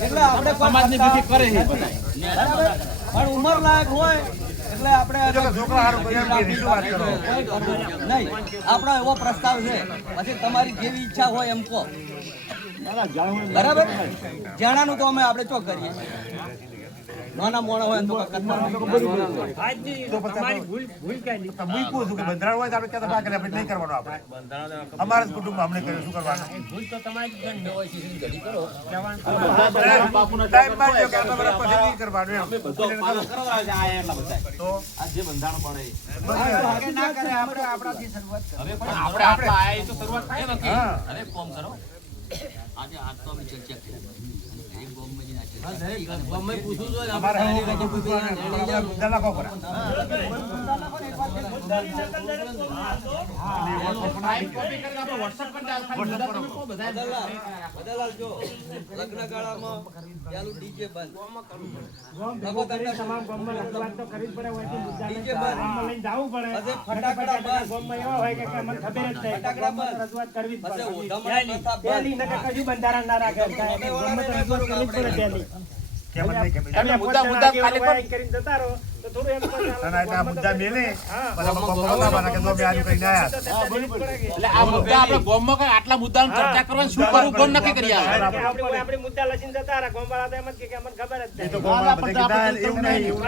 એટલે આપણે સમાજની વિધિ કરે છે બધા. બરાબર પણ ઉંમર લાયક હોય એટલે આપણે નહીં આપણો એવો પ્રસ્તાવ છે પછી તમારી જેવી ઈચ્છા હોય એમ કહો બરાબર જાણાનું તો અમે આપણે ચો કરીએ નાના મોણા હોય તો તમારી ભૂલ કઈ નહીં મૂકવું છું કે બંધારણ હોય તો આપણે ક્યાં ના કરીએ આપણે નહીં કરવાનું આપણે અમારા જ કુટુંબમાં અમને કરીએ શું કરવાનું ભૂલ તો તમારી દંડ હોય છે ઘડી કરો ટાઈમમાં જ પછી નહીં કરવાનું એમ બધો પાલન કરવા જ આયા એટલા બધા. તો આ જે બંધારણ બને ના કરે આપણે આપણાથી શરૂઆત હવે પણ આપણે આયા એ તો શરૂઆત થાય ને કે હવે કોમ કરો આજે આ તો અમે ચર્ચા કરી એક બોમ્બે જઈને ગમે પૂછું તો અમારે મુદ્દા નાખો પડે બદલાલ જો લગ્ન ગાળામાં પેલું ડીજે બંધ તમામ ગામમાં રજૂઆત તો કરવી જ પડે હોય ડીજે બંધ લઈને જવું પડે પછી ફટાકડા બંધ ગામમાં એવા હોય કે અમને ખબર જ નહીં ફટાકડા બંધ રજૂઆત કરવી જ પછી પડે ઓઢામણા પ્રથા પહેલી બંધ નકર કશું બંધારણ ના રાખે ગામમાં તો રજૂઆત કરવી જ પડે પહેલી તમે મુદ્દા ખાલી પણ કરીને જતા રહો તો થોડું એમ મુદ્દા મેલે કરીને આયા એટલે આ મુદ્દા આપણે ગામમાં કઈ આટલા મુદ્દાની ચર્ચા કરવાની શું કરવું કોણ નક્કી કરી આવે આપણે મુદ્દા લસીને જતા રહ્યા ગામવાળા તો એમ જ કે અમને ખબર જ એ તો નહીં એવું નહીં